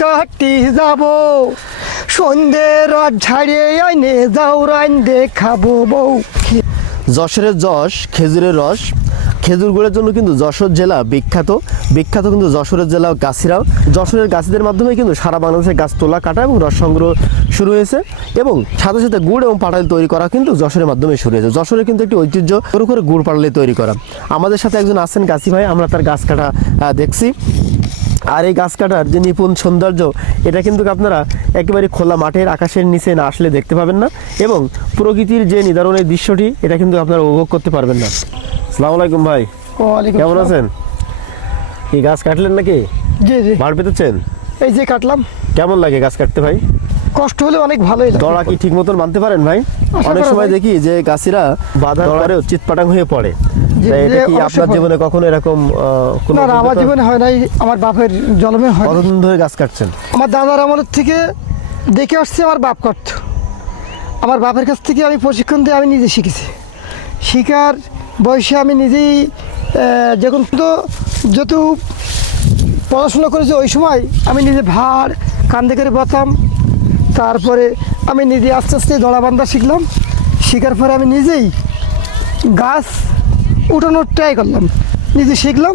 কাটি যাব। সন্ধ্যে রাত ঝাড়িয়ে আইনে যাও, রাইন দেখাবো বউ। যশোরের যশ, খেজুরের রস। খেজুর গুড়ের জন্য কিন্তু যশোর জেলা বিখ্যাত। বিখ্যাত কিন্তু যশোরের জেলা গাছিরাও যশোরের গাছিদের মাধ্যমে কিন্তু সারা বাংলাদেশে গাছ তোলা, কাটা এবং রস সংগ্রহ শুরু হয়েছে এবং সাথে সাথে গুড় এবং পাটালি তৈরি করা কিন্তু যশোরের মাধ্যমে শুরু হয়েছে। যশোরের কিন্তু একটি ঐতিহ্য করে করে গুড় পাটালি তৈরি করা। আমাদের সাথে একজন আছেন গাছি ভাই, আমরা তার গাছ কাটা দেখছি। আর এই গাছ কাটার যে নিপুণ সৌন্দর্য এটা কিন্তু আপনারা একেবারে খোলা মাঠের আকাশের নিচে না আসলে দেখতে পাবেন না এবং প্রকৃতির যে নিদারণের দৃশ্যটি এটা কিন্তু আপনারা উপভোগ করতে পারবেন না। সালাম আলাইকুম ভাই। কেমন আছেন? এই গাছ কাটলেন নাকি? জি জি। ভাড় পেতেছেন এই যে কাটলাম। কেমন লাগে গাছ কাটতে ভাই? কষ্ট হলে অনেক ভালোই দড়া কি ঠিক মতন মানতে পারেন ভাই? অনেক সময় দেখি যে গাছিরা বাধা চিৎপাটাং হয়ে পড়ে। জি, এটা কি আপনার জীবনে কখনো এরকম কোনো না আমার জীবনে হয় নাই আমার বাপের জন্মে হয়। কতদিন ধরে গাছ কাটছেন। আমার দাদার আমলের থেকে দেখে আসছে আমার বাপ করত আমার বাপের কাছ থেকে আমি প্রশিক্ষণ দিয়ে আমি নিজে শিখেছি। শিকার বয়সে আমি নিজেই যখন তো যত পড়াশোনা করেছি ওই সময় আমি নিজে ভাড় কান্দে করে বতাম তারপরে আমি নিজে আস্তে আস্তে দড়া বান্ধা শিখলাম। শেখার পরে আমি নিজেই গাছ উঠানোর ট্রাই করলাম। নিজে শিখলাম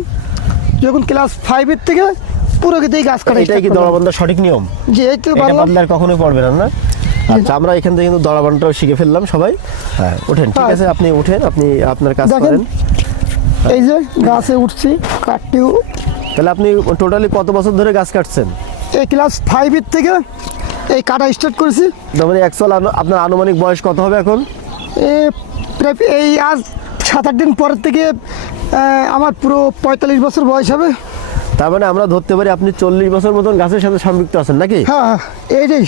যখন ক্লাস ফাইভের থেকে পুরো গেতেই গাছ কাটা এটাই কি। দড়াবন্ধা সঠিক নিয়ম? যে এই তো এটা বাংলা আর কখনোই পড়বে না না? আচ্ছা আমরা এখান থেকে কিন্তু দড়াবানটাও শিখে ফেললাম সবাই। হ্যাঁ ওঠেন ঠিক হ্যাঁ। আছে আপনি উঠেন আপনি আপনার কাজ করেন। এই যে গাছে উঠছি কাটতেও। তাহলে আপনি টোটালি কত বছর ধরে গাছ কাটছেন? এই ক্লাস ফাইভের থেকে এই কাটা স্টার্ট করেছি। তার মানে অ্যাকচুয়াল আপনার আনুমানিক বয়স কত হবে এখন? এই আজ সাত আট দিন পরের থেকে আমার পুরো পঁয়তাল্লিশ বছর বয়স হবে। তার মানে আমরা ধরতে পারি আপনি চল্লিশ বছর মতন গাছের সাথে সম্পৃক্ত আছেন নাকি? হ্যাঁ এইটাই।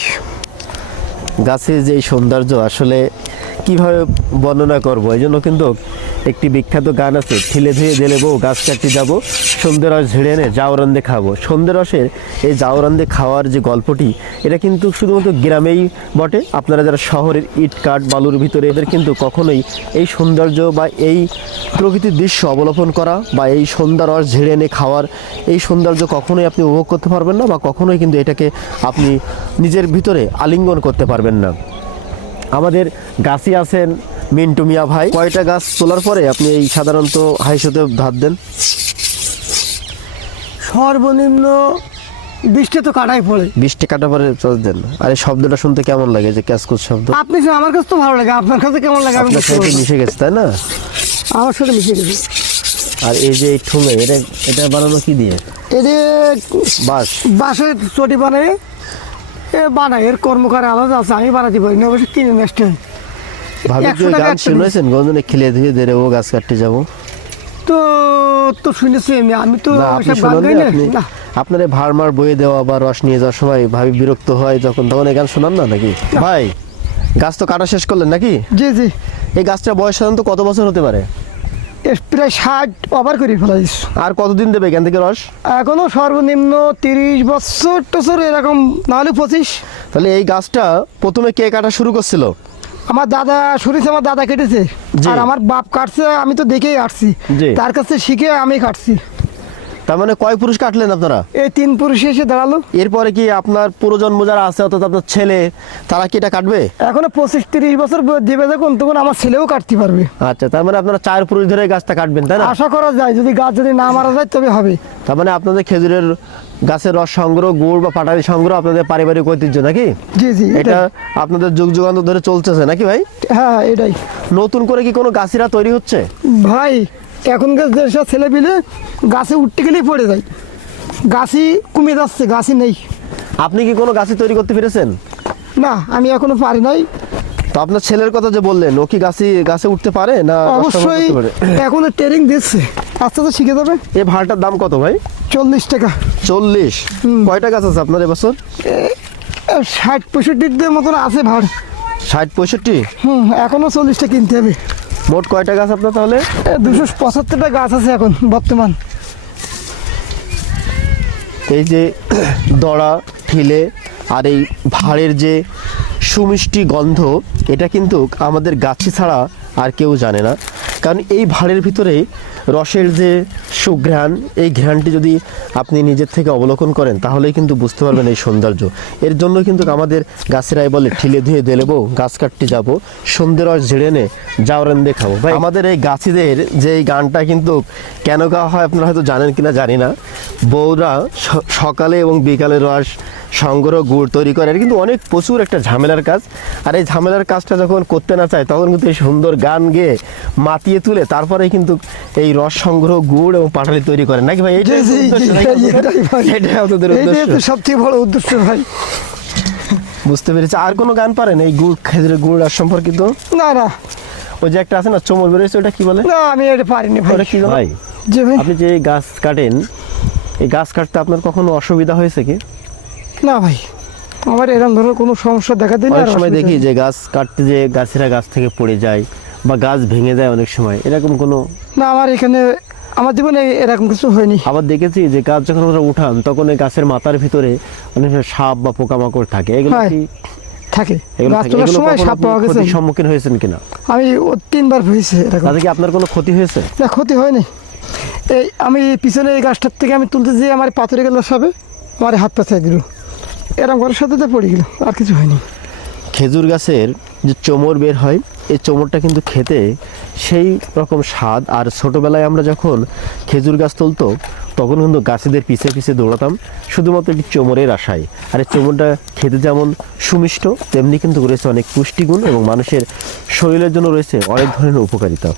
গাছের যে সৌন্দর্য আসলে কীভাবে বর্ণনা করব? এই জন্য কিন্তু একটি বিখ্যাত গান আছে, ঠিলে ধুয়ে জেলে বউ, গাছ কাটতে যাব সন্ধ্যে রস ঝেড়ে এনে জাউরান্দে খাব। সন্ধ্যে রসের এই জাউরান্দে খাওয়ার যে গল্পটি, এটা কিন্তু শুধুমাত্র গ্রামেই বটে। আপনারা যারা শহরের ইট কাঠ, বালুর ভিতরে, এদের কিন্তু কখনোই এই সৌন্দর্য বা এই প্রকৃতির দৃশ্য অবলোকন করা বা এই সন্ধ্যা রস ঝেড়ে এনে খাওয়ার এই সৌন্দর্য কখনোই আপনি উপভোগ করতে পারবেন না বা কখনোই কিন্তু এটাকে আপনি নিজের ভিতরে আলিঙ্গন করতে পারবেন না। আমাদের গাছি আছেন মিন্টু মিয়া ভাই। কয়টা গাছ তোলার পরে আপনি এই সাধারণত হাইশোতে ধার দেন? সর্বনিম্ন বৃষ্টি তো কাটাই পড়ে। বৃষ্টি কাটা পরে চল দেন। আর শব্দটা শুনতে কেমন লাগে যে ক্যাসকুস শব্দ? আপনি আমার কাছে তো ভালো লাগে আপনার কাছে কেমন লাগে আপনার সাথে মিশে গেছে তাই না? আমার সাথে মিশে গেছে। আর এই যে ঠুঙে এটা এটা বানানো কি দিয়ে? এদের বাস বাঁশের চটি বানায় এ বানায় এর কর্মকার আলাদা আছে আমি বানাতে পারি না অবশ্য কিনে নষ্ট হয়। ভাবি একশো গান শুনেছেন গঞ্জনে খেলে ধুয়ে দেরে ও গাছ কাটতে যাব। তো তো শুনেছি আমি আমি তো না আপনার বয়ে দেওয়া বা রস নিয়ে যাওয়ার সময় ভাবি বিরক্ত হয় যখন তখন এই গান শোনান না নাকি? ভাই গাছ তো কাটা শেষ করলেন নাকি? জি জি। এই গাছটা বয়স সাধারণত কত বছর হতে পারে? প্রায় ষাট ওভার করে ফেলাইছ আর কতদিন দেবে এখান থেকে রস? এখনও সর্বনিম্ন তিরিশ বছর টছর এরকম নাহলে পঁচিশ। তাহলে এই গাছটা প্রথমে কে কাটা শুরু করছিল? আমার দাদা শুনেছি আমার দাদা কেটেছে। আর আমার বাপ কাটছে আমি তো দেখেই আসছি। তার কাছে শিখে আমি কাটছি। তার মানে কয় পুরুষ কাটলেন আপনারা? এই তিন পুরুষ এসে দাঁড়াল। এরপরে কি আপনার পুরোজন্ম যারা আছে অর্থাৎ আপনার ছেলে তারা কি এটা কাটবে? এখনও পঁচিশ তিরিশ বছর দেবে যখন তখন আমার ছেলেও কাটতে পারবে। আচ্ছা তার মানে আপনারা চার পুরুষ ধরে গাছটা কাটবেন তাই না? আশা করা যায় যদি গাছ যদি না মারা যায় তবে হবে। তার মানে আপনাদের খেজুরের গাছের রস সংগ্রহ গুড় বা পাটারি সংগ্রহ আপনাদের পারিবারিক ঐতিহ্য নাকি? জি জি এটা এটা আপনাদের যুগ যুগান্ত ধরে চলতেছে নাকি ভাই? হ্যাঁ এটাই। নতুন করে কি কোনো গাছিরা তৈরি হচ্ছে? ভাই এখনকার যেসব ছেলে পিলে গাছে উঠতে গেলেই পড়ে যায়। গাছই কমে যাচ্ছে গাছই নেই। আপনি কি কোনো গাছি তৈরি করতে পেরেছেন? না আমি এখনও পারি নাই। তো আপনার ছেলের কথা যে বললেন ও কি গাছি গাছে উঠতে পারে না অবশ্যই? এখনও ট্রেনিং দিচ্ছে। আস্তে আস্তে শিখে যাবে। এই ভাড়াটার দাম কত ভাই? চল্লিশ টাকা। চল্লিশ। কয়টা গাছ আছে আপনার এবছর? ষাট পঁয়ষট্টির মতন আছে ভাড়। ষাট পঁয়ষট্টি? হুম এখনও চল্লিশটা কিনতে হবে। মোট কয়টা গাছ আপনার তাহলে? দুশো পঁচাত্তরটা গাছ আছে এখন বর্তমান। এই যে দড়া ঠিলে আর এই ভাড়ের যে সুমিষ্টি গন্ধ এটা কিন্তু আমাদের গাছি ছাড়া আর কেউ জানে না। কারণ এই ভাড়ের ভিতরে রসের যে সুঘ্রাণ, এই ঘ্রাণটি যদি আপনি নিজের থেকে অবলোকন করেন, তাহলেই কিন্তু বুঝতে পারবেন এই সৌন্দর্য। এর জন্য কিন্তু আমাদের গাছেরাই বলে ঠিলে ধুয়ে দেলেবো গাছ কাটতে যাব, সন্ধ্যের রস ঝেড়ে নে জাওরেন দেখাবো ভাই, আমাদের এই গাছিদের যে এই গানটা কিন্তু কেন গাওয়া হয় আপনারা হয়তো জানেন কিনা জানি না। বউরা সকালে এবং বিকালে রস সংগ্রহ গুড় তৈরি করে। এটা কিন্তু অনেক প্রচুর একটা ঝামেলার কাজ। আর এই ঝামেলার কাজটা যখন করতে না চায় তখন কিন্তু এই সুন্দর গান গেয়ে মাতিয়ে তুলে তারপরে কিন্তু এই রস সংগ্রহ গুড় এবং পাটালি তৈরি করে। নাকি ভাই সবথেকে বড় উদ্দেশ্য ভাই। বুঝতে পেরেছি। আর কোনো গান পারেন এই গুড় খেজুরের গুড় আর সম্পর্কিত? না না। ওই যে একটা আছে না চমর বেরোয়েছে ওটা কি বলে? না আমি এটা পারিনি ভাই। আপনি যে গাছ কাটেন এই গাছ কাটতে আপনার কখনো অসুবিধা হয়েছে কি? না ভাই আমার এরকম ধরনের কোনো সমস্যা দেখা দিন অনেক সময় দেখি যে গাছ কাটতে যে গাছেরা গাছ থেকে পড়ে যায় বা গাছ ভেঙে যায় অনেক সময় এরকম কোনো না আমার এখানে আমার জীবনে এরকম কিছু হয়নি। আবার দেখেছি যে গাছ যখন আমরা উঠান তখন এই গাছের মাথার ভিতরে অনেক সময় সাপ বা পোকামাকড় থাকে। এগুলো কি থাকে। গাছ তোলার সময় সাপ পাওয়া গেছে। সম্মুখীন হয়েছেন কিনা? আমি তিনবার হয়েছে এরকম। তাতে কি আপনার কোনো ক্ষতি হয়েছে? না ক্ষতি হয়নি। এই আমি পিছনে এই গাছটার থেকে আমি তুলতে যেয়ে আমার পাথরে গেল সবে আমার হাত পাচাই দিল এরকম ঘরের সাথে তো পড়ে গেল, আর কিছু হয়নি। খেজুর গাছের যে চোমর বের হয়, এই চোমরটা কিন্তু খেতে সেই রকম স্বাদ। আর ছোটোবেলায় আমরা যখন খেজুর গাছ তুলতো, তখন কিন্তু গাছেদের পিছে পিছে দৌড়াতাম, শুধুমাত্র একটি চোমরের আশায়। আর এই চোমরটা খেতে যেমন সুমিষ্ট, তেমনি কিন্তু রয়েছে অনেক পুষ্টিগুণ এবং মানুষের শরীরের জন্য রয়েছে অনেক ধরনের উপকারিতা।